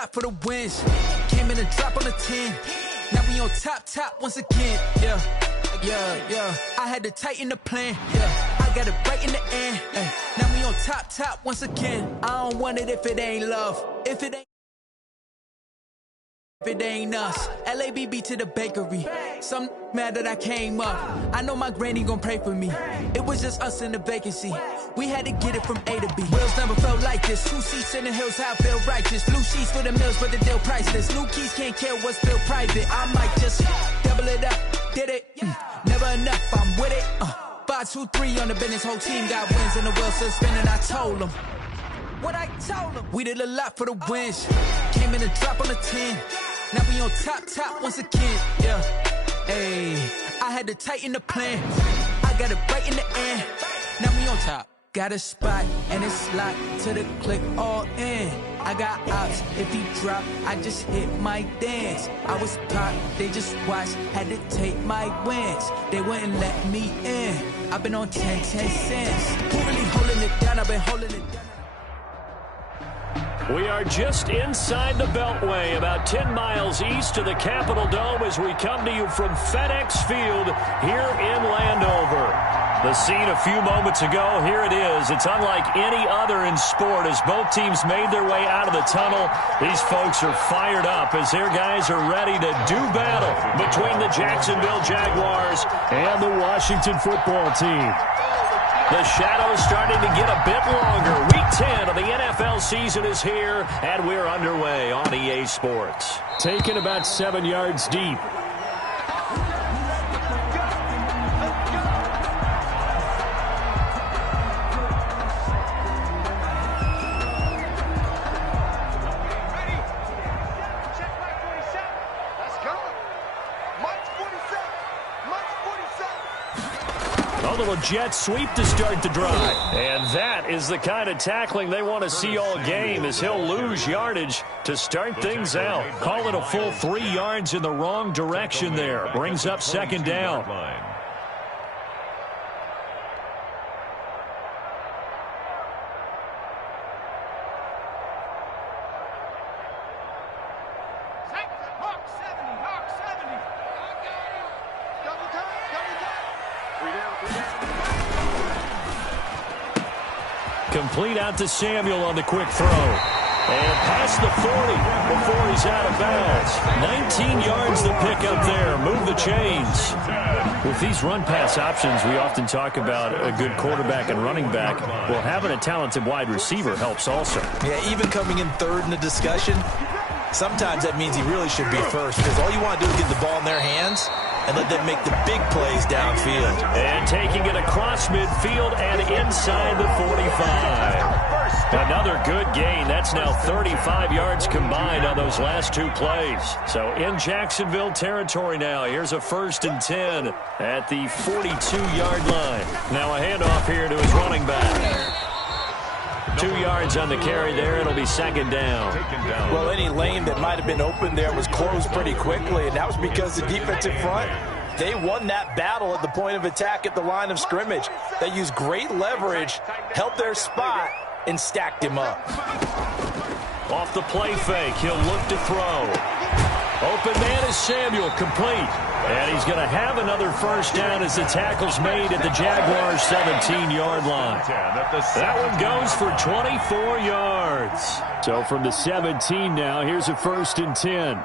lot for the wins. Came in and drop on the 10. Now we on top once again. Yeah. I had to tighten the plan. Yeah, I got it right in the end. Now we on top once again. I don't want it if it ain't love. If it ain't us. LABB to the bakery. Some mad that I came up. I know my granny gon' pray for me. It was just us in the vacancy. We had to get it from A to B. Wheels never felt like this. 2 seats in the hills, how I feel righteous. Blue sheets for the mills, but the deal priceless. New keys can't kill what's still private. I might just double it up. Did it? Never enough, I'm with it. 5, 2, 3 on the business. Whole team got wins and the wheels still spinning. I told them what I told them. We did a lot for the wins. Came in and drop on the 10. Now we on top once again. Yeah. Hey, I had to tighten the plan. I got it right in the end. Now we on top. Got a spot and it's locked to the click all in. I got ops. If he drop, I just hit my dance. I was pop, they just watched. Had to take my wins. They wouldn't let me in. I've been on 10 cents. Who really holding it down? I've been holding it down. We are just inside the Beltway, about 10 miles east of the Capitol Dome as we come to you from FedEx Field here in Landover. The scene a few moments ago, here it is. It's unlike any other in sport as both teams made their way out of the tunnel. These folks are fired up as their guys are ready to do battle between the Jacksonville Jaguars and the Washington football team. The shadow's starting to get a bit longer. Week 10 of the NFL season is here, and we're underway on EA Sports. Taken about 7 yards deep. Little jet sweep to start the drive. And that is the kind of tackling they want to see all game as he'll lose yardage to start things out. Call it a full 3 yards in the wrong direction there. Brings up second down. Complete out to Samuel on the quick throw. And past the 40 before he's out of bounds. 19 yards to pick up there. Move the chains. With these run-pass options, we often talk about a good quarterback and running back. Well, having a talented wide receiver helps also. Yeah, even coming in third in the discussion, sometimes that means he really should be first because all you want to do is get the ball in their hands and let them make the big plays downfield. And taking it across midfield and inside the 45. Another good gain. That's now 35 yards combined on those last 2 plays. So in Jacksonville territory now. Here's a 1st and 10 at the 42-yard line. Now a handoff here to his running back. 2 yards on the carry there. It'll be second down. Well, any lane that might have been open there was closed pretty quickly, and that was because the defensive front, they won that battle at the point of attack at the line of scrimmage. They used great leverage, held their spot, and stacked him up. Off the play fake, he'll look to throw. Open man is Samuel, complete. And he's going to have another first down as the tackle's made at the Jaguars' 17-yard line. That one goes for 24 yards. So from the 17 now, here's a 1st and 10.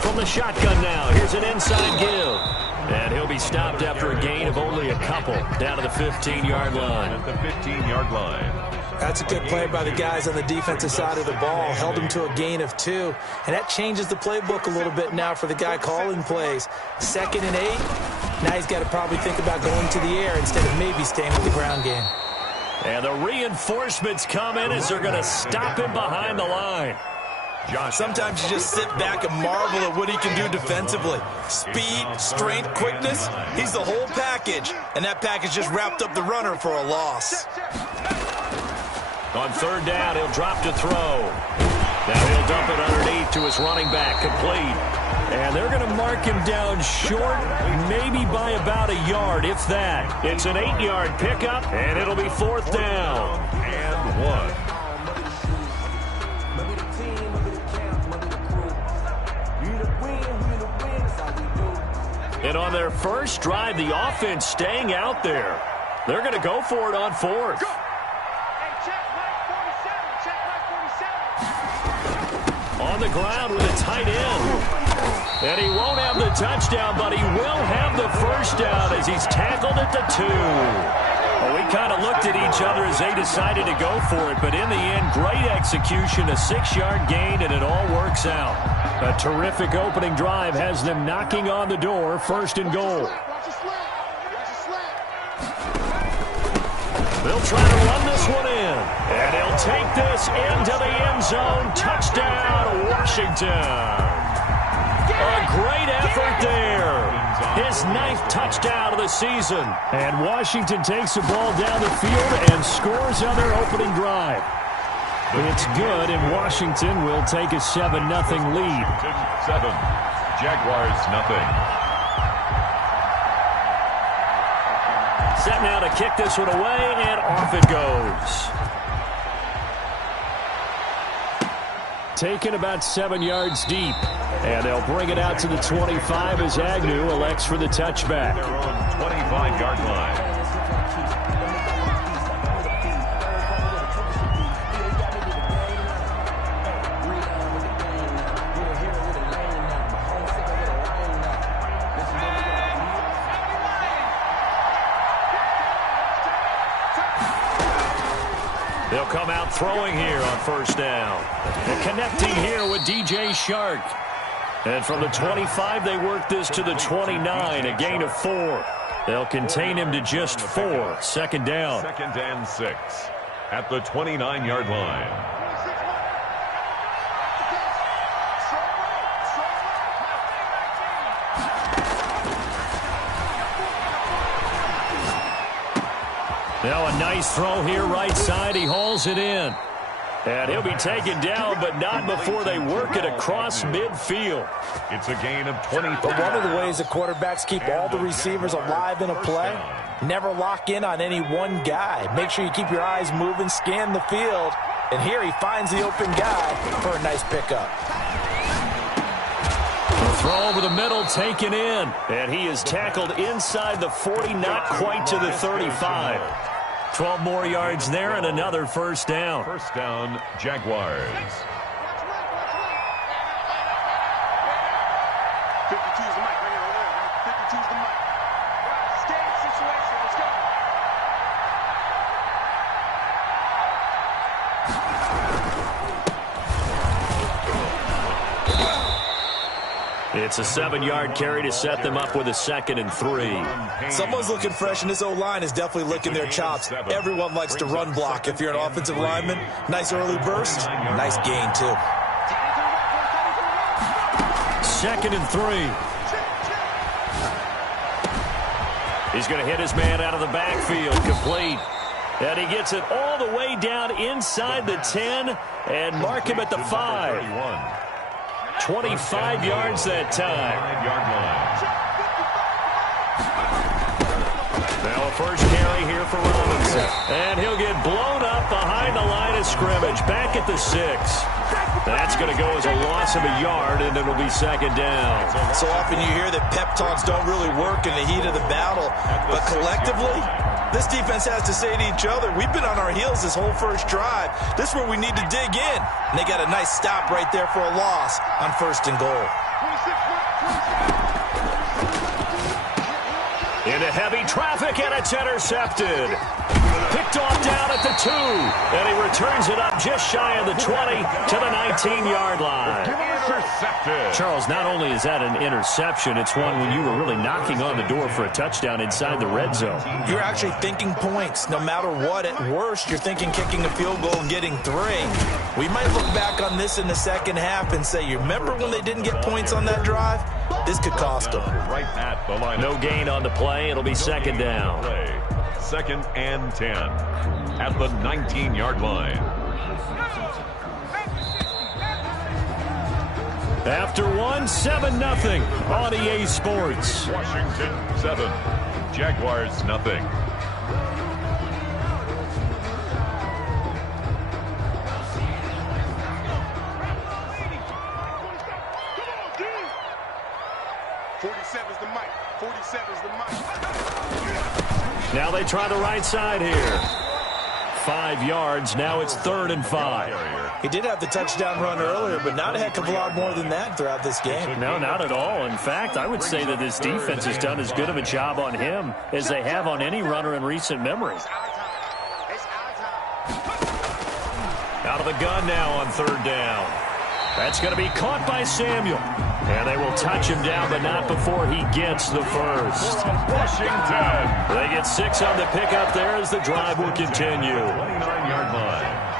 From the shotgun now, here's an inside give. And he'll be stopped after a gain of only a couple down to the 15-yard line. At the 15-yard line. That's a good play by the guys on the defensive side of the ball. Held him to a gain of 2. And that changes the playbook a little bit now for the guy calling plays. 2nd and 8. Now he's got to probably think about going to the air instead of maybe staying with the ground game. And the reinforcements come in as they're going to stop him behind the line. Sometimes you just sit back and marvel at what he can do defensively. Speed, strength, quickness, he's the whole package. And that package just wrapped up the runner for a loss. On 3rd down, he'll drop to throw. Now he'll dump it underneath to his running back, complete. And they're going to mark him down short, maybe by about a yard, if that. It's an 8-yard pickup, and it'll be 4th down. And 1. And on their first drive, the offense staying out there. They're going to go for it on 4th. On the ground with a tight end. And he won't have the touchdown, but he will have the first down as he's tackled at the 2. Well, we kind of looked at each other as they decided to go for it, but in the end, great execution, a 6-yard gain, and it all works out. A terrific opening drive has them knocking on the door, 1st and goal. They'll try to run this one in, and he'll take this into the end zone. Touchdown, Washington. A great effort there. His 9th touchdown of the season. And Washington takes the ball down the field and scores on their opening drive. It's good, and Washington will take a 7-0 lead. 7. Jaguars nothing. Set now to kick this one away, and off it goes. Taken about 7 yards deep. And they'll bring it out to the 25 as Agnew elects for the touchback. They're on 25-yard line. They'll come out throwing here on 1st down. And connecting here with DJ Shark. And from the 25, they work this to the 29, a gain of 4. They'll contain him to just 4. 2nd down. 2nd and 6 at the 29-yard line. Now a nice throw here right side. He hauls it in. And he'll be taken down, but not before they work it across midfield. It's a gain of 20. But one of the ways the quarterbacks keep all the receivers alive in a play, never lock in on any one guy. Make sure you keep your eyes moving, scan the field. And here he finds the open guy for a nice pickup. The throw over the middle, taken in. And he is tackled inside the 40, not quite to the 35. 12 more yards there and another 1st down. 1st down, Jaguars. 52's the mic right here, over there. 52's the mic. Stay in situation. Let's go. It's a 7-yard carry to set them up with a 2nd and 3. Someone's looking fresh, and this O-line is definitely licking their chops. Everyone likes to run block if you're an offensive lineman. Nice early burst, nice gain, too. 2nd and 3. He's going to hit his man out of the backfield, complete. And he gets it all the way down inside the 10 and mark him at the 5. 25 yards that time. 5-yard line. Now a first carry here for Robinson. And he'll get blown up behind the line of scrimmage. Back at the 6. That's going to go as a loss of a yard, and it'll be 2nd down. So often you hear that pep talks don't really work in the heat of the battle. But collectively, this defense has to say to each other, we've been on our heels this whole first drive. This is where we need to dig in. And they got a nice stop right there for a loss on 1st and goal. Into heavy traffic, and it's intercepted. Picked off down at the 2. And he returns it up just shy of the 20 to the 19-yard line. Intercepted. Charles, not only is that an interception, it's one when you were really knocking on the door for a touchdown inside the red zone. You're actually thinking points. No matter what, at worst, you're thinking kicking a field goal and getting 3. We might look back on this in the second half and say, you remember when they didn't get points on that drive? This could cost them. Right at the line. No gain on the play. It'll be 2nd down. 2nd and 10 at the 19-yard line. After one, 7-0 on EA Sports. Washington 7, Jaguars nothing. Now they try the right side here. 5 yards. Now it's 3rd and 5. He did have the touchdown run earlier, but not a heck of a lot more than that throughout this game. No, not at all. In fact, I would say that this defense has done as good of a job on him as they have on any runner in recent memory. Out of the gun now on 3rd down. That's going to be caught by Samuel. And they will touch him down, but not before he gets the first. Washington. They get 6 on the pickup there as the drive will continue. 29-yard line.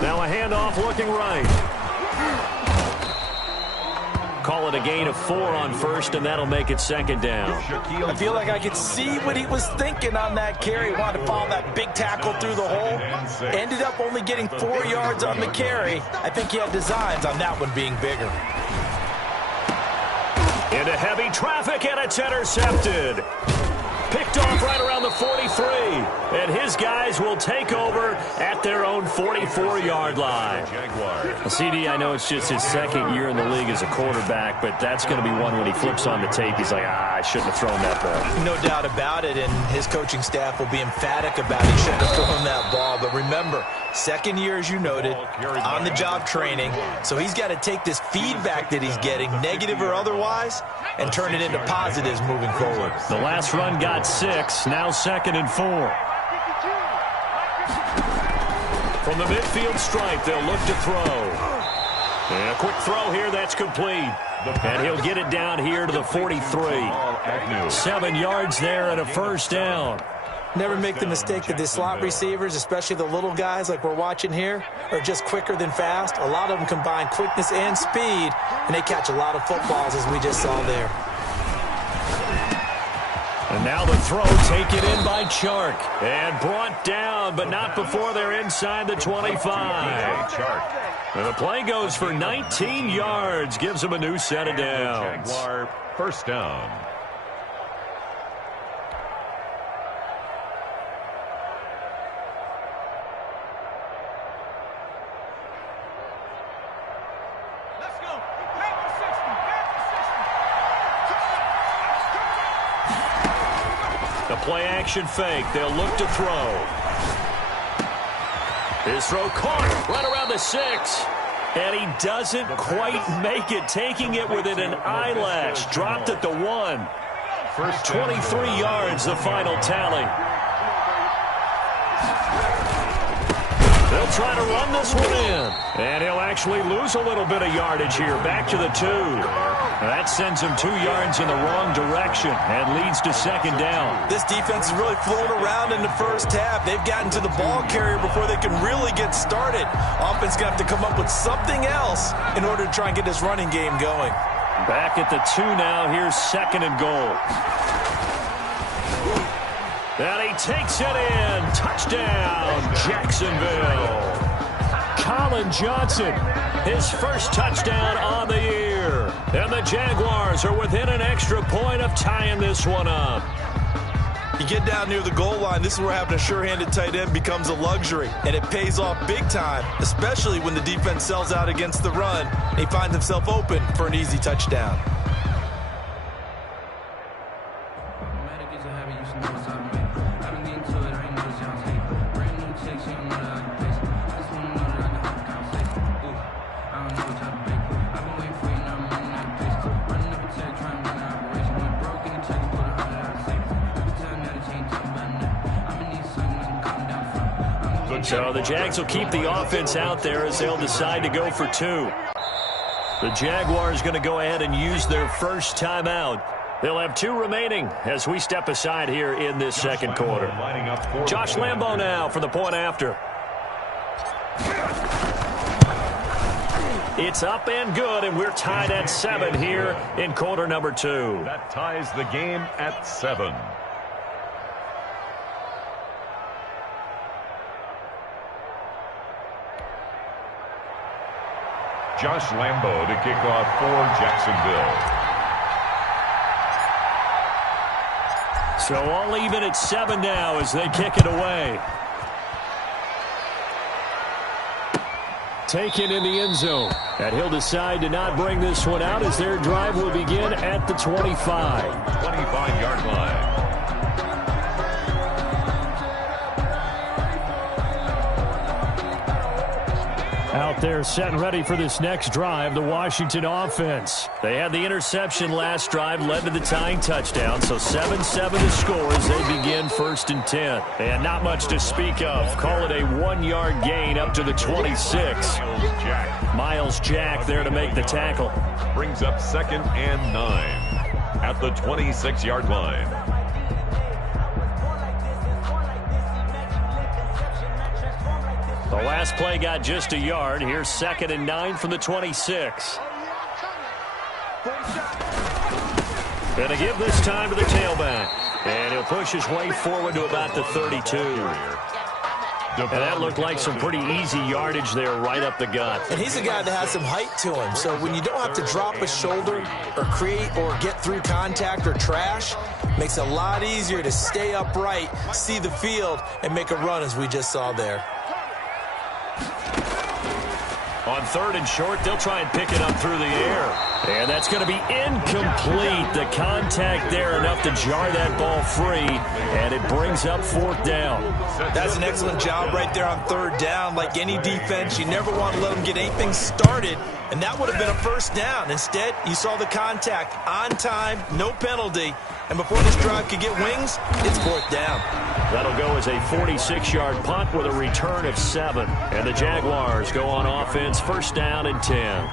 Now a handoff looking right. Call it a gain of 4 on 1st, and that'll make it 2nd down. I feel like I could see what he was thinking on that carry. Wanted to follow that big tackle through the hole. Ended up only getting 4 yards on the carry. I think he had designs on that one being bigger. Into heavy traffic, and it's intercepted. Picked off right around the 43. And his guys will take over at their own 44-yard line. CD, I know it's just his 2nd year in the league as a quarterback, but that's going to be one when he flips on the tape. He's like, I shouldn't have thrown that ball. No doubt about it, and his coaching staff will be emphatic about he shouldn't have thrown that ball. But remember, 2nd year, as you noted, on-the-job training. So he's got to take this feedback that he's getting, negative or otherwise, and turn it into positives moving forward. The last run got 6, now 2nd and 4. From the midfield stripe, they'll look to throw. And a quick throw here, that's complete. And he'll get it down here to the 43. 7 yards there and a 1st down. Never make the mistake that the slot receivers, especially the little guys like we're watching here, are just quicker than fast. A lot of them combine quickness and speed, and they catch a lot of footballs, as we just saw there. And now the throw taken in by Chark. And brought down, but not before they're inside the 25. And the play goes for 19 yards. Gives them a new set of downs. Jaguar 1st down. Play-action fake. They'll look to throw. His throw caught right around the 6. And he doesn't quite make it, taking it within an eyelash. Dropped at the 1. 23 yards, the final tally. They'll try to run this one in. And he'll actually lose a little bit of yardage here. Back to the 2. That sends him 2 yards in the wrong direction and leads to 2nd down. This defense is really flown around in the first half. They've gotten to the ball carrier before they can really get started. Offense going to have to come up with something else in order to try and get this running game going. Back at the 2 now. Here's 2nd and goal. And he takes it in. Touchdown, Jacksonville. Colin Johnson, his first touchdown on the year. And the Jaguars are within an extra point of tying this one up. You get down near the goal line, this is where having a sure-handed tight end becomes a luxury. And it pays off big time, especially when the defense sells out against the run. And he finds himself open for an easy touchdown. So the Jags will keep the offense out there as they'll decide to go for 2. The Jaguars going to go ahead and use their first timeout. They'll have 2 remaining as we step aside here in this 2nd quarter. Josh Lambo now for the point after. It's up and good, and we're tied at 7 here in quarter number 2. That ties the game at 7. Josh Lambo to kick off for Jacksonville. So all even at 7 now as they kick it away. Taken in the end zone. And he'll decide to not bring this one out as their drive will begin at the 25. 25-yard line. Out there set and ready for this next drive, the Washington offense. They had the interception last drive, led to the tying touchdown, so 7-7 to score as they begin 1st and 10. And not much to speak of. Call it a 1-yard gain up to the 26. Miles Jack there to make the tackle. Brings up 2nd and 9 at the 26-yard line. The last play got just a yard. Here's 2nd and 9 from the 26. Going to give this time to the tailback. And he'll push his way forward to about the 32. And that looked like some pretty easy yardage there right up the gut. And he's a guy that has some height to him. So when you don't have to drop a shoulder or create or get through contact or trash, makes it a lot easier to stay upright, see the field, and make a run as we just saw there. On 3rd and short, they'll try and pick it up through the air. And that's going to be incomplete. The contact there enough to jar that ball free. And it brings up 4th down. That's an excellent job right there on 3rd down. Like any defense, you never want to let them get anything started. And that would have been a 1st down. Instead, you saw the contact on time, no penalty. And before this drive could get wings, it's 4th down. That'll go as a 46-yard punt with a return of 7. And the Jaguars go on offense, 1st down and 10.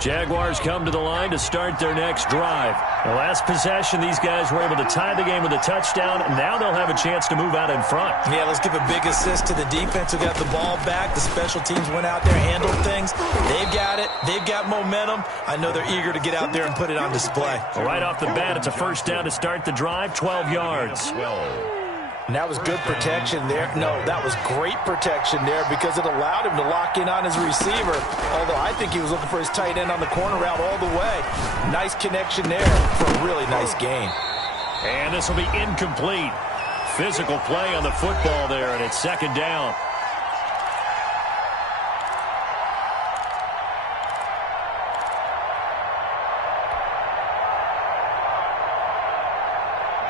Jaguars come to the line to start their next drive. The last possession, these guys were able to tie the game with a touchdown, and now they'll have a chance to move out in front. Yeah, let's give a big assist to the defense who got the ball back. The special teams went out there, handled things. They've got it. They've got momentum. I know they're eager to get out there and put it on display. Well, right off the bat, it's a 1st down to start the drive, 12 yards. 12. And that was good protection there. No, that was great protection there because it allowed him to lock in on his receiver. Although I think he was looking for his tight end on the corner route all the way. Nice connection there for a really nice gain. And this will be incomplete. Physical play on the football there, and it's 2nd down.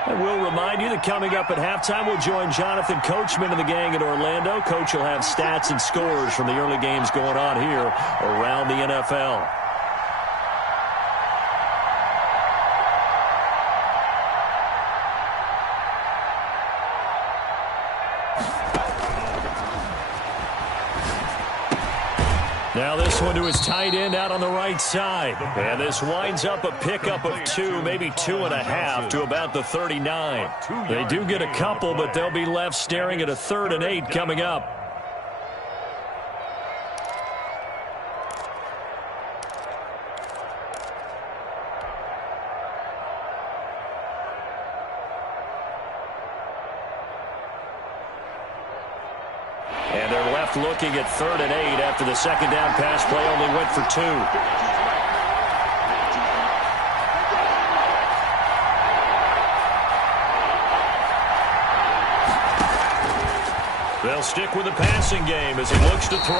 And we'll remind you that coming up at halftime, we'll join Jonathan Coachman and the gang in Orlando. Coach will have stats and scores from the early games going on here around the NFL. Now this one to his tight end out on the right side. And this winds up a pickup of 2, maybe 2.5 to about the 39. They do get a couple, but they'll be left staring at a 3rd and 8 coming up. And they're left looking at 3rd and 8 after the 2nd down pass play only went for 2. They'll stick with the passing game as he looks to throw.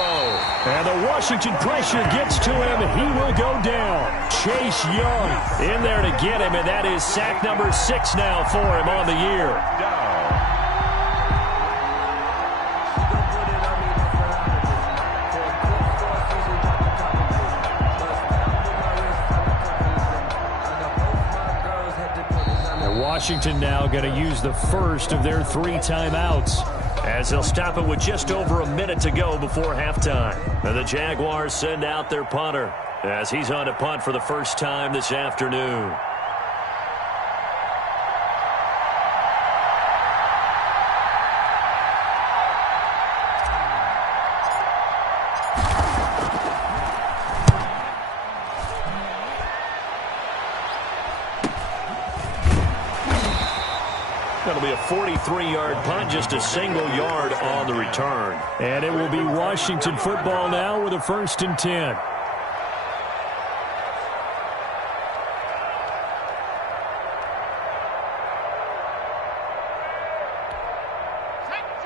And the Washington pressure gets to him. He will go down. Chase Young in there to get him, and that is sack number 6 now for him on the year. Washington now going to use the first of their 3 timeouts as they'll stop it with just over a minute to go before halftime. And the Jaguars send out their punter as he's on to punt for the first time this afternoon. That'll be a 43-yard punt, just a single yard on the return. And it will be Washington football now with a 1st and 10.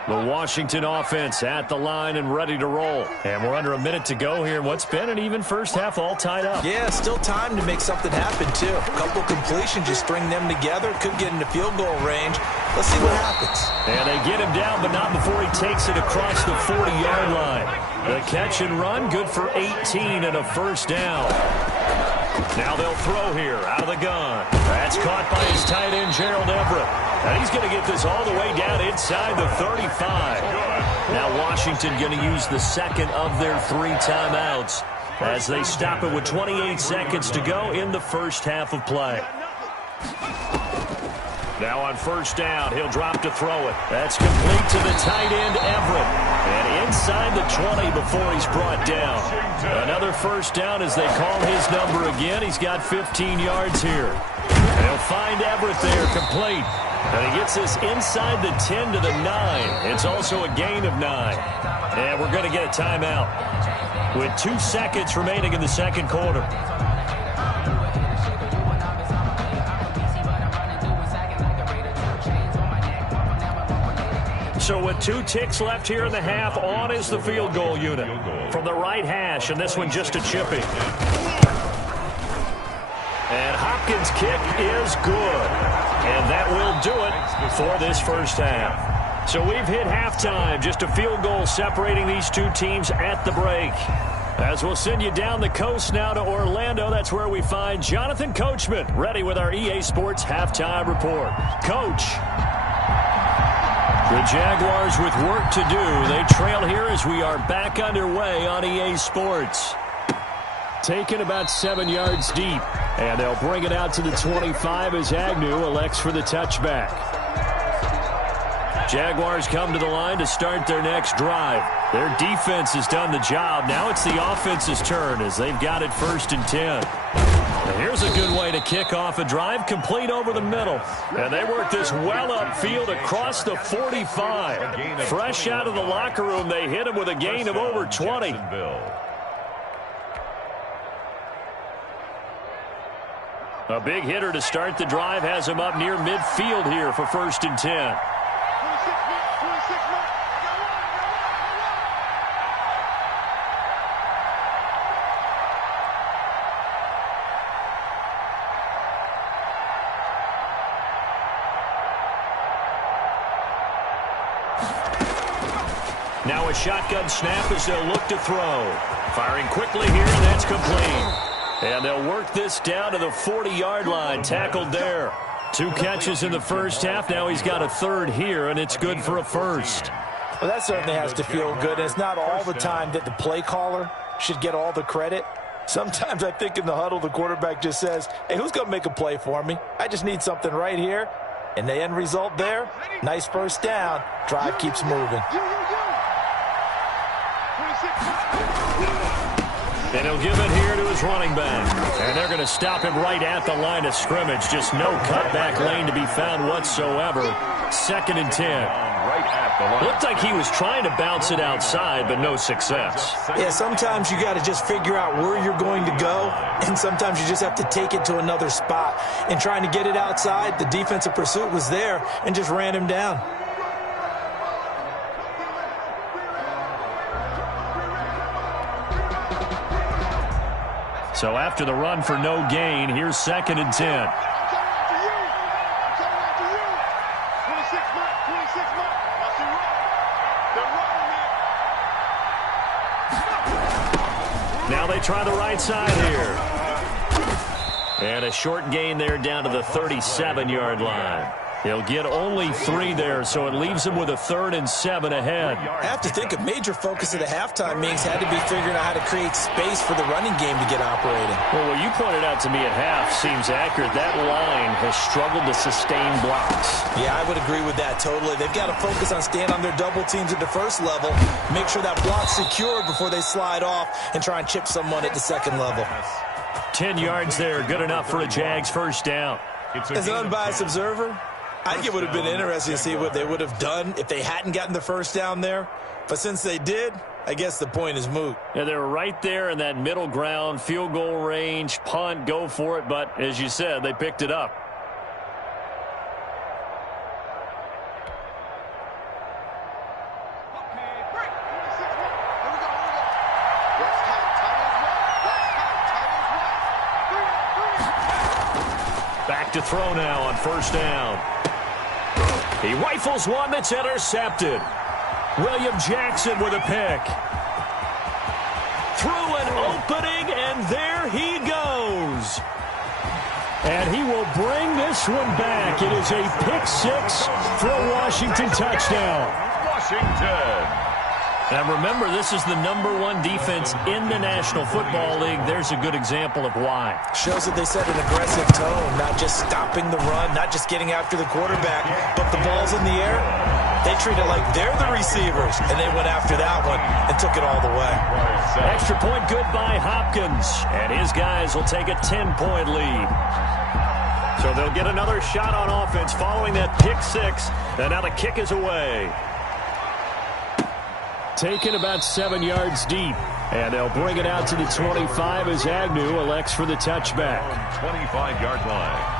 The Washington offense at the line and ready to roll. And we're under a minute to go here in what's been an even first half, all tied up. Yeah, still time to make something happen, too. A couple completions, just string them together. Could get into field goal range. Let's see what happens. And they get him down, but not before he takes it across the 40-yard line. The catch and run, good for 18 and a first down. Now they'll throw here out of the gun. That's caught by his tight end, Gerald Everett. And he's going to get this all the way down inside the 35. Now Washington going to use the second of their 3 timeouts as they stop it with 28 seconds to go in the first half of play. Now on first down, he'll drop to throw it. That's complete to the tight end, Everett. And inside the 20 before he's brought down. Another first down as they call his number again. He's got 15 yards here. And he'll find Everett there, complete. And he gets this inside the 10 to the 9. It's also a gain of 9. And we're going to get a timeout with 2 seconds remaining in the second quarter. So with 2 ticks left here in the half, on is the field goal unit from the right hash, and this one just a chipping. And Hopkins' kick is good. And that will do it for this first half. So we've hit halftime, just a field goal separating these 2 teams at the break. As we'll send you down the coast now to Orlando, that's where we find Jonathan Coachman, ready with our EA Sports halftime report. Coach. The Jaguars with work to do. They trail here as we are back underway on EA Sports. Taken about 7 yards deep. And they'll bring it out to the 25 as Agnew elects for the touchback. Jaguars come to the line to start their next drive. Their defense has done the job. Now it's the offense's turn as they've got it 1st and 10. And here's a good way to kick off a drive, complete over the middle. And they work this well upfield across the 45. Fresh out of the locker room, they hit him with a gain of over 20. A big hitter to start the drive has him up near midfield here for 1st and 10. Now a shotgun snap as they'll look to throw. Firing quickly here, and that's complete. And they'll work this down to the 40-yard line, tackled there. 2 catches in the first half. Now he's got a 3rd here, and it's good for a 1st. Well, that certainly has to feel good. And it's not all the time that the play caller should get all the credit. Sometimes I think in the huddle, the quarterback just says, hey, who's going to make a play for me? I just need something right here. And the end result there, nice first down. Drive keeps moving. And he'll give it here to his running back. And they're going to stop him right at the line of scrimmage. Just no cutback lane to be found whatsoever. 2nd and 10. Looked like he was trying to bounce it outside, but no success. Yeah, sometimes you got to just figure out where you're going to go, and sometimes you just have to take it to another spot. And trying to get it outside, the defensive pursuit was there and just ran him down. So after the run for no gain, here's 2nd and 10. Now they try the right side here. And a short gain there down to the 37-yard line. He'll get only 3 there, so it leaves him with a 3rd and 7 ahead. I have to think a major focus of the halftime meetings had to be figuring out how to create space for the running game to get operating. Well, what you pointed out to me at half seems accurate. That line has struggled to sustain blocks. Yeah, I would agree with that totally. They've got to focus on staying on their double teams at the first level, make sure that block's secured before they slide off and try and chip someone at the second level. 10 yards there, good enough for a Jags first down. As an unbiased observer, I think it would have been interesting to see what they would have done if they hadn't gotten the first down there. But since they did, I guess the point is moot. Yeah, they were right there in that middle ground, field goal range, punt, go for it. But as you said, they picked it up. Back to throw now on first down. He rifles one that's intercepted. William Jackson with a pick. Through an opening, and there he goes. And he will bring this one back. It is a pick six for a Washington touchdown. Washington. And remember, this is the #1 defense in the National Football League. There's a good example of why. Shows that they set an aggressive tone, not just stopping the run, not just getting after the quarterback, but the ball's in the air. They treat it like they're the receivers, and they went after that one and took it all the way. Extra point good by Hopkins, and his guys will take a 10-point lead. So they'll get another shot on offense following that pick six, and now the kick is away. Taken about 7 yards deep. And they'll bring it out to the 25 as Agnew elects for the touchback. 25-yard line.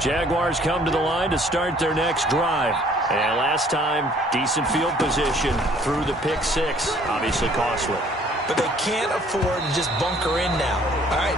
Jaguars come to the line to start their next drive. And last time, decent field position through the pick six. Obviously costly. But they can't afford to just bunker in now. All right,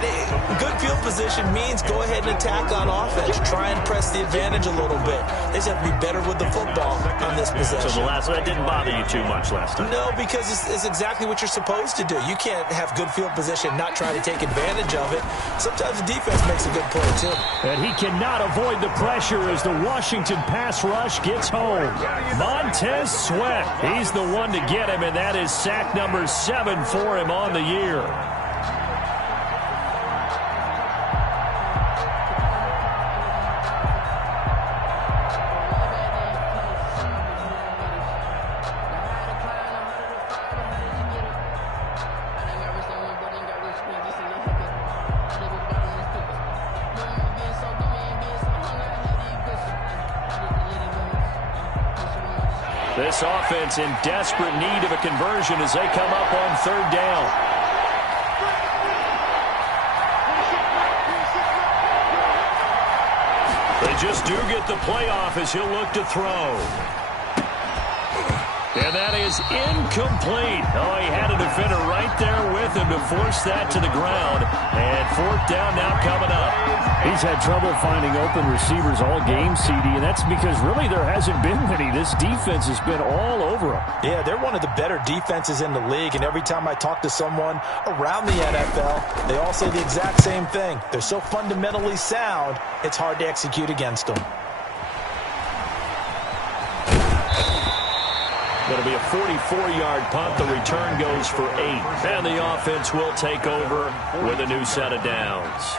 good field position means go ahead and attack on offense. Try and press the advantage a little bit. They just have to be better with the football on this possession. So that didn't bother you too much last time? No, because it's exactly what you're supposed to do. You can't have good field position, not try to take advantage of it. Sometimes the defense makes a good play, too. And he cannot avoid the pressure as the Washington pass rush gets home. Montez Sweat, he's the one to get him, and that is sack number 7 for him on the year. This offense in desperate need of a conversion as they come up on third down. They just do get the playoff as he'll look to throw. And that is incomplete. Oh, he had a defender right there with him to force that to the ground. And fourth down now coming up. He's had trouble finding open receivers all game, CD, and that's because really there hasn't been many. This defense has been all over him. Yeah, they're one of the better defenses in the league, and every time I talk to someone around the NFL, they all say the exact same thing. They're so fundamentally sound, it's hard to execute against them. It'll be a 44-yard punt. The return goes for 8. And the offense will take over with a new set of downs.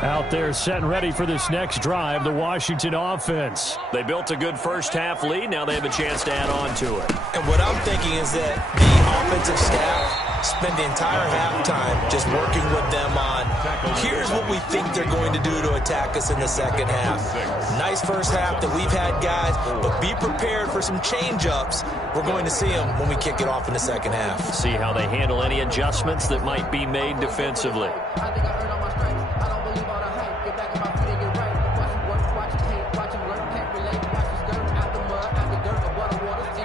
Out there set and ready for this next drive, the Washington offense. They built a good first half lead. Now they have a chance to add on to it. And what I'm thinking is that the offensive staff spend the entire halftime just working with them on, here's what we think they're going to do to attack us in the second half. Nice first half that we've had, guys, but be prepared for some change-ups. We're going to see them when we kick it off in the second half. See how they handle any adjustments that might be made defensively.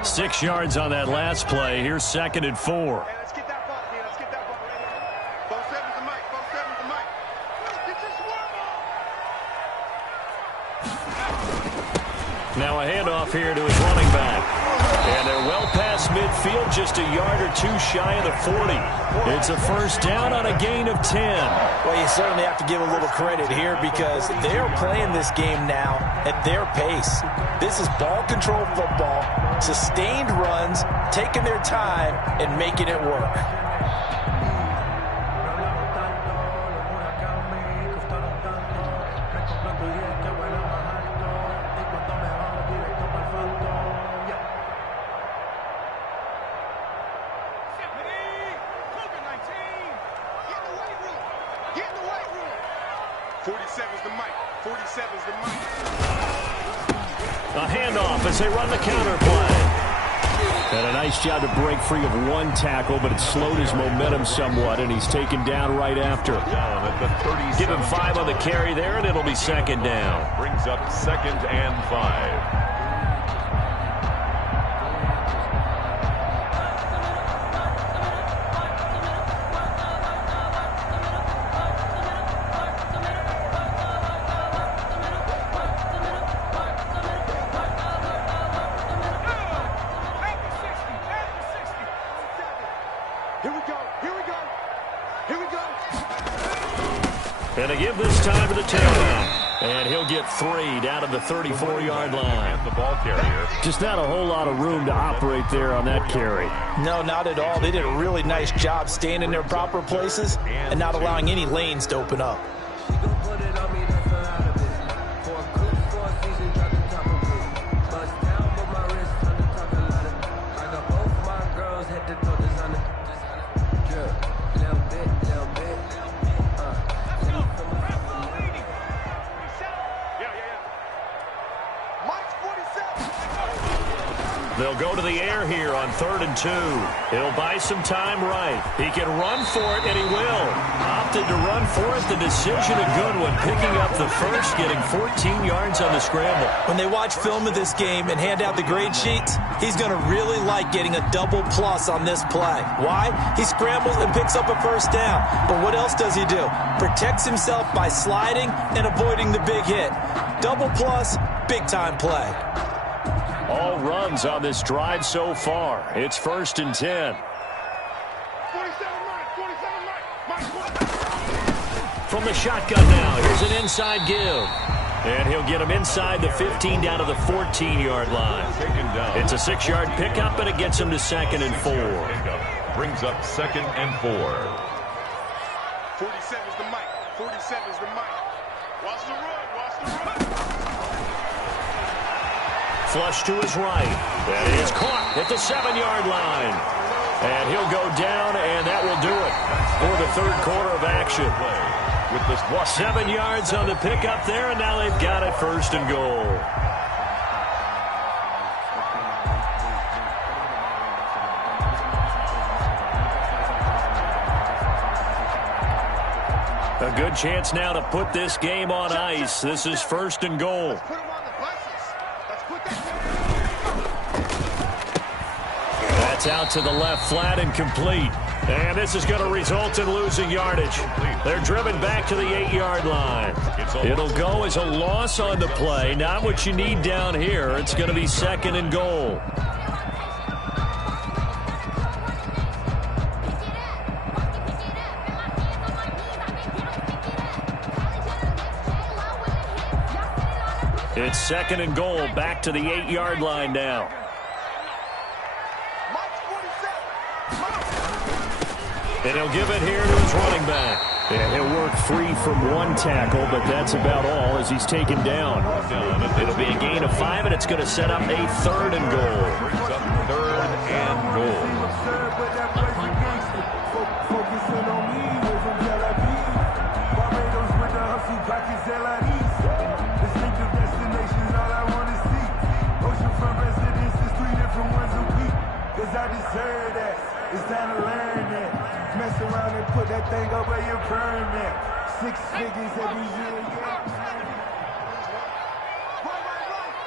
6 yards on that last play. Here's 2nd and 4. Let's get that ball here. Let's get that ball right here. 4-7's the mic. 4-7's the mic. Get this one. Now a handoff here to his running back. And they're well past midfield, just a yard or two shy of the 40. It's a first down on a gain of 10. Well, you certainly have to give a little credit here because they're playing this game now at their pace. This is ball control football, sustained runs, taking their time, and making it work. A handoff as they run the counter play. And a nice job to break free of one tackle, but it slowed his momentum somewhat, and he's taken down right after. Give him 5 on the carry there, and it'll be second down. Brings up 2nd and 5. And they give this time to the tailback. And he'll get 3 down to the 34-yard line. The ball carrier. Just not a whole lot of room to operate there on that carry. No, not at all. They did a really nice job staying in their proper places and not allowing any lanes to open up. They'll go to the air here on 3rd and 2. He'll buy some time right. He can run for it, and he will. Opted to run for it. The decision a good one, picking up the first, getting 14 yards on the scramble. When they watch film of this game and hand out the grade sheets, he's going to really like getting a double plus on this play. Why? He scrambles and picks up a first down. But what else does he do? Protects himself by sliding and avoiding the big hit. Double plus, big-time play. All runs on this drive so far. It's 1st and 10. From the shotgun now, here's an inside give. And he'll get him inside the 15 down to the 14-yard line. It's a 6-yard pickup, and it gets him to 2nd and 4. Brings up 2nd and 4. 47's the mic. 47's the mic. Watch the run. Watch the run. Flush to his right. And he is caught at the 7-yard line. And he'll go down, and that will do it for the 3rd quarter of action. With this 7 yards on the pickup there, and now they've got it 1st and goal. A good chance now to put this game on ice. This is 1st and goal. That's out to the left, flat and complete. And this is going to result in losing yardage. They're driven back to the 8-yard line. It'll go as a loss on the play. Not what you need down here. It's going to be 2nd and goal. It's 2nd and goal, back to the 8-yard line now. And he'll give it here to his running back. And he'll work free from one tackle, but that's about all as he's taken down. It'll be a gain of 5, and it's going to set up a 3rd and goal. 3rd and goal. I deserve that. It's time to learn that. Mess around and put that thing up where you burn that. 6 figures every year. Right.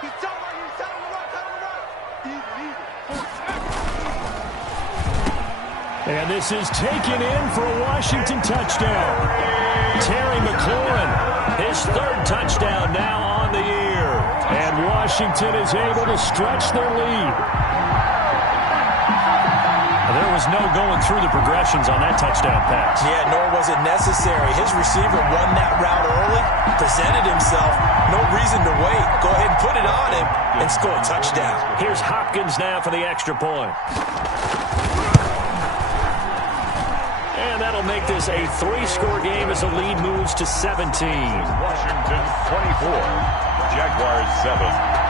He's telling you, tell him to run. And this is taken in for a Washington touchdown. Terry McLaurin, his 3rd touchdown now on the year. And Washington is able to stretch their lead. There was no going through the progressions on that touchdown pass. Yeah, nor was it necessary. His receiver won that route early, presented himself. No reason to wait. Go ahead and put it on him and score a touchdown. Here's Hopkins now for the extra point. And that'll make this a 3-score game as the lead moves to 17. Washington 24, Jaguars 7.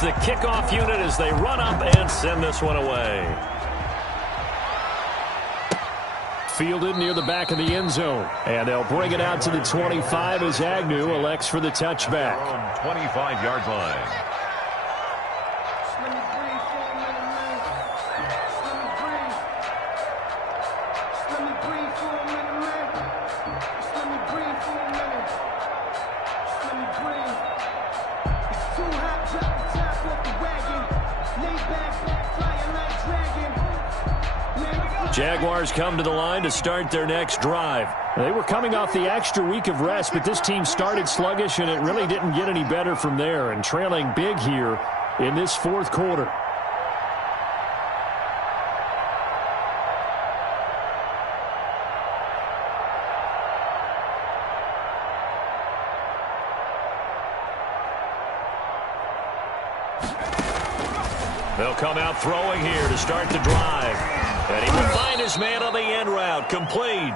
The kickoff unit as they run up and send this one away. Fielded near the back of the end zone. And they'll bring it out to the 25 as Agnew elects for the touchback. 25-yard line. Jaguars come to the line to start their next drive. They were coming off the extra week of rest, but this team started sluggish, and it really didn't get any better from there, and trailing big here in this fourth quarter. They'll come out throwing here to start the drive. And he will find his man on the end route. Complete.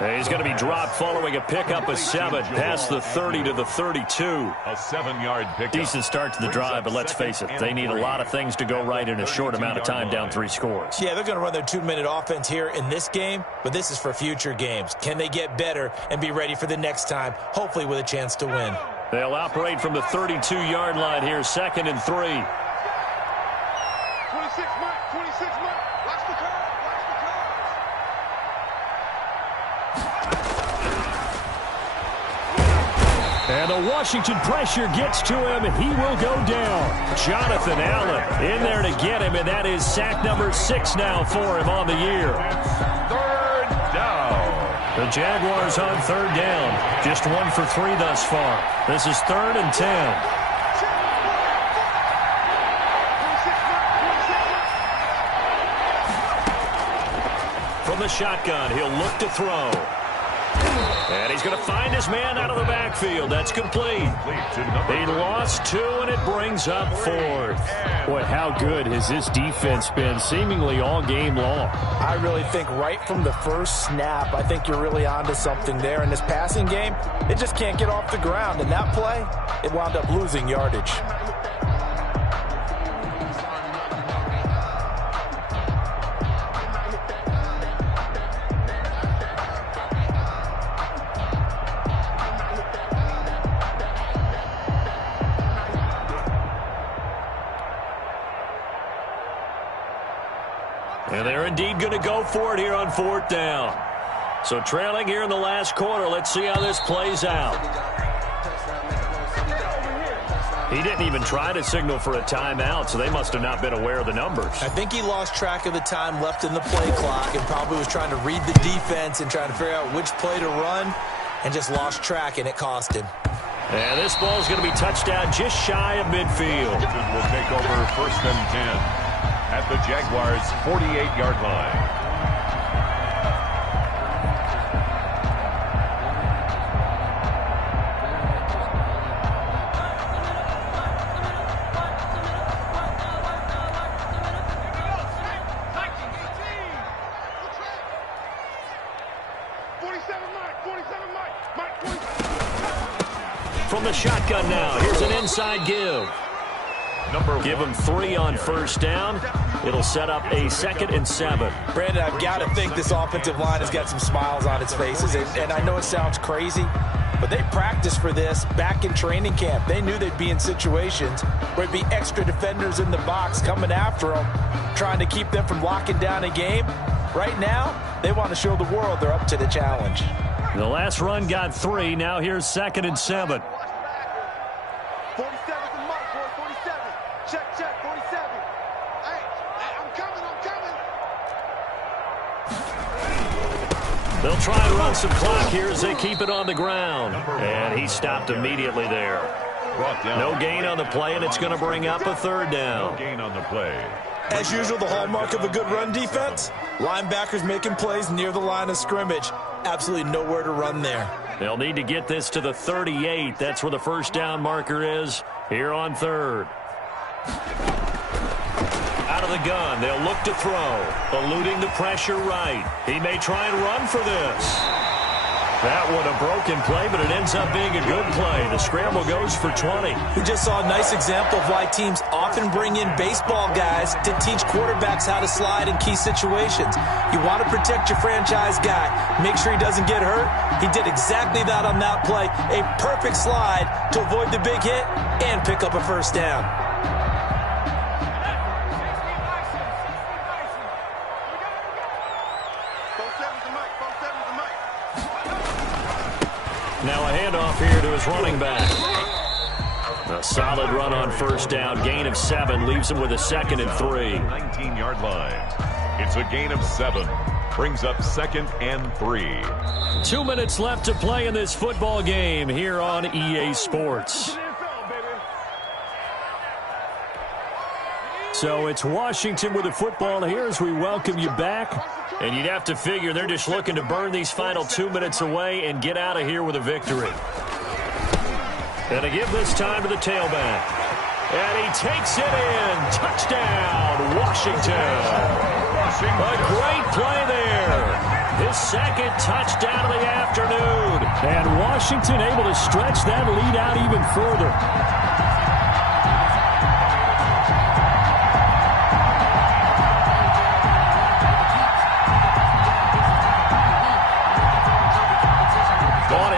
And he's going to be dropped following a pickup of 7 past the 30 to the 32. A 7-yard pickup. Decent start to the drive, but let's face it, they need a lot of things to go right in a short amount of time down 3 scores. Yeah, they're going to run their 2-minute offense here in this game, but this is for future games. Can they get better and be ready for the next time, hopefully with a chance to win? They'll operate from the 32-yard line here, 2nd and 3. 26 Mike, 26 Mike. Watch the curve, watch the curve. And the Washington pressure gets to him. He will go down. Jonathan Allen in there to get him, and that is sack number 6 now for him on the year. 3rd down. The Jaguars on 3rd down. Just 1 for 3 thus far. This is 3rd and 10. From the shotgun, he'll look to throw. And he's going to find his man out of the backfield. That's complete. He lost 2, and it brings up 4th. Boy, how good has this defense been seemingly all game long? I really think right from the first snap, I think you're really onto something there. In this passing game, it just can't get off the ground. And that play, it wound up losing yardage. And they're indeed going to go for it here on 4th down. So trailing here in the last quarter. Let's see how this plays out. He didn't even try to signal for a timeout, so they must have not been aware of the numbers. I think he lost track of the time left in the play clock and probably was trying to read the defense and trying to figure out which play to run and just lost track, and it cost him. And this ball is going to be touched down just shy of midfield. Will take over 1st and 10. At the Jaguars' 48-yard line. From the shotgun now, here's an inside give. Give him 3 on 1st down. It'll set up a 2nd and 7. Brandon, I've got to think this offensive line has got some smiles on its faces. And I know it sounds crazy, but they practiced for this back in training camp. They knew they'd be in situations where it'd be extra defenders in the box coming after them, trying to keep them from locking down a game. Right now, they want to show the world they're up to the challenge. The last run got 3. Now here's 2nd and 7. 47's the mark, boy. 47. Check, 47. Hey, I'm coming. They'll try and run some clock here as they keep it on the ground. And he stopped immediately there. No gain on the play, and it's going to bring up a 3rd down. No gain on the play. As usual, the hallmark of a good run defense, linebackers making plays near the line of scrimmage. Absolutely nowhere to run there. They'll need to get this to the 38. That's where the 1st down marker is here on 3rd. Out of the gun, they'll look to throw. Eluding the pressure right. He may try and run for this. That one a broken play, but it ends up being a good play. The scramble goes for 20. We just saw a nice example of why teams often bring in baseball guys to teach quarterbacks how to slide in key situations. You want to protect your franchise guy. Make sure he doesn't get hurt. He did exactly that on that play. A perfect slide to avoid the big hit and pick up a 1st down. Now a handoff here to his running back. A solid run on 1st down. Gain of 7 leaves him with a 2nd and 3. 19-yard line. It's a gain of 7. Brings up 2nd and 3. 2 minutes left to play in this football game here on EA Sports. So it's Washington with the football here as we welcome you back. And you'd have to figure they're just looking to burn these final 2 minutes away and get out of here with a victory. And to give this time to the tailback. And he takes it in. Touchdown, Washington. A great play there. His 2nd touchdown of the afternoon. And Washington able to stretch that lead out even further.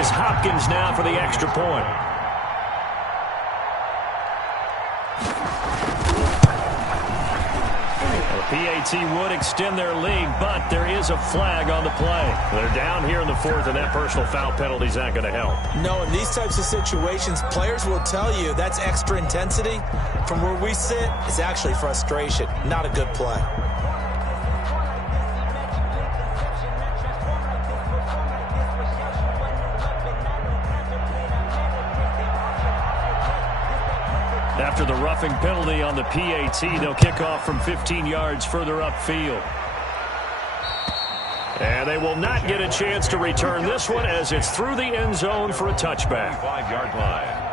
Hopkins now for the extra point. The PAT would extend their lead, but there is a flag on the play. They're down here in the 4th, and that personal foul penalty is not going to help. No, in these types of situations, players will tell you that's extra intensity. From where we sit, it's actually frustration, not a good play. After the roughing penalty on the PAT, they'll kick off from 15 yards further upfield. And they will not get a chance to return this one as it's through the end zone for a touchback. 5-yard line.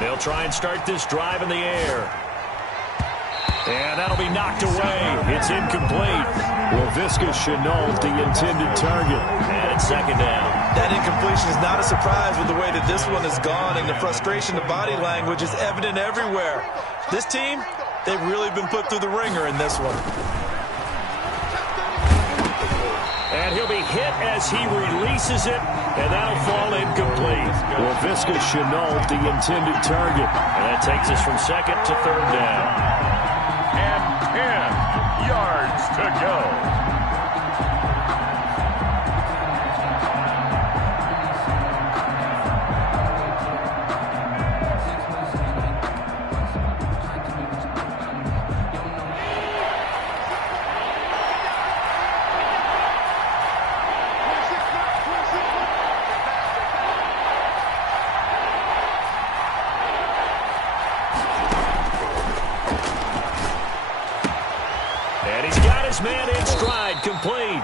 They'll try and start this drive in the air. And that'll be knocked away. It's incomplete. Laviska Shenault, the intended target. And it's 2nd down. That incompletion is not a surprise with the way that this one has gone, and the frustration of body language is evident everywhere. This team, they've really been put through the ringer in this one. And he'll be hit as he releases it, and that'll fall incomplete. Laviska Shenault, the intended target. And that takes us from 2nd to 3rd down. And 10 yards to go. Man in stride, complete.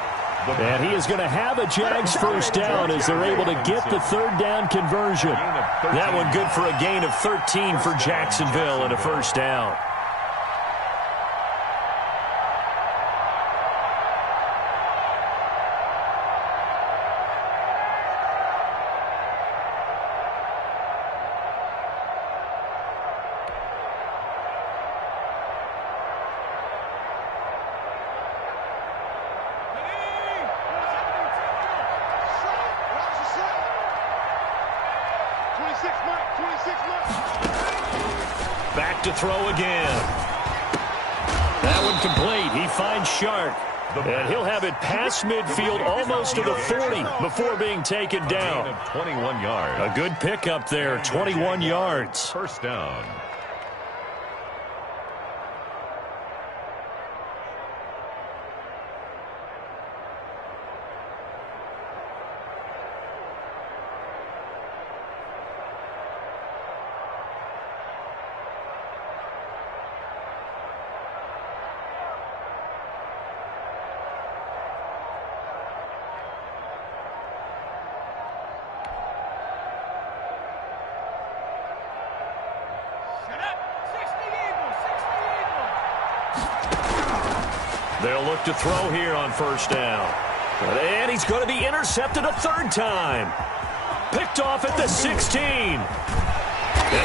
And he is going to have a Jags 1st down as they're able to get the 3rd down conversion. That one good for a gain of 13 for Jacksonville and a 1st down. to throw again. That one complete. He finds Shark. And he'll have it past midfield almost to the 40 before being taken down. 21 yards. A good pickup there, 21 yards. First down. They'll look to throw here on first down. And he's going to be intercepted a third time. Picked off at the 16. And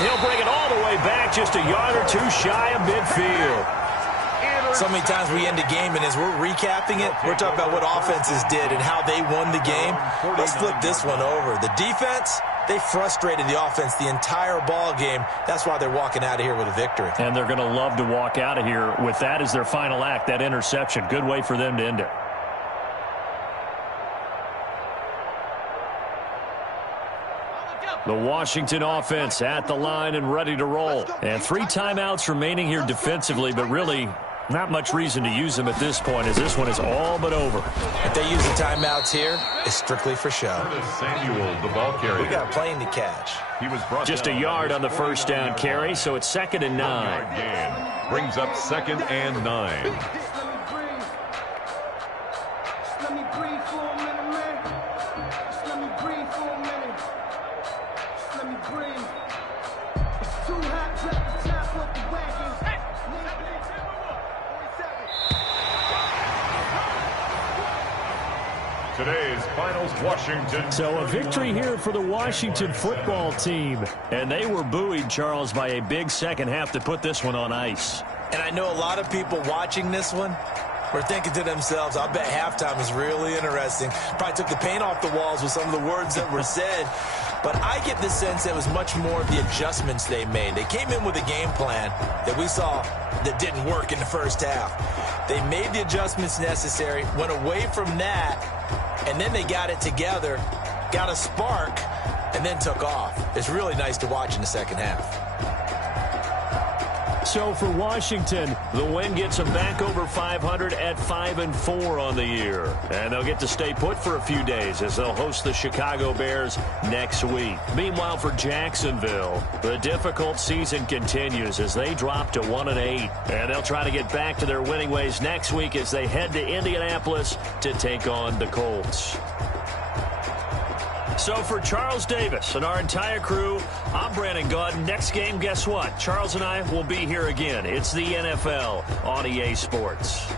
he'll bring it all the way back just a yard or two shy of midfield. So many times we end a game, and as we're recapping it, we're talking about what offenses did and how they won the game. Let's flip this one over. The defense, they frustrated the offense the entire ball game. That's why they're walking out of here with a victory. And they're going to love to walk out of here with that as their final act, that interception. Good way for them to end it. The Washington offense at the line and ready to roll. And 3 timeouts remaining here defensively, but really not much reason to use them at this point, as this one is all but over. If they use the timeouts here, it's strictly for show. Samuel, the ball carrier. We got a plane to catch. He was brought just a yard on the first down carry, so it's 2nd and 9. Brings up 2nd and 9. Today's finals, Washington. So a victory here for the Washington football team. And they were buoyed, Charles, by a big second half to put this one on ice. And I know a lot of people watching this one were thinking to themselves, I bet halftime is really interesting. Probably took the paint off the walls with some of the words that were said. But I get the sense that it was much more of the adjustments they made. They came in with a game plan that we saw that didn't work in the first half. They made the adjustments necessary, went away from that, and then they got it together, got a spark, and then took off. It's really nice to watch in the second half. So for Washington, the win gets them back over 500 at 5-4 on the year. And they'll get to stay put for a few days as they'll host the Chicago Bears next week. Meanwhile, for Jacksonville, the difficult season continues as they drop to 1-8. And they'll try to get back to their winning ways next week as they head to Indianapolis to take on the Colts. So for Charles Davis and our entire crew, I'm Brandon Gaudin. Next game, guess what? Charles and I will be here again. It's the NFL on EA Sports.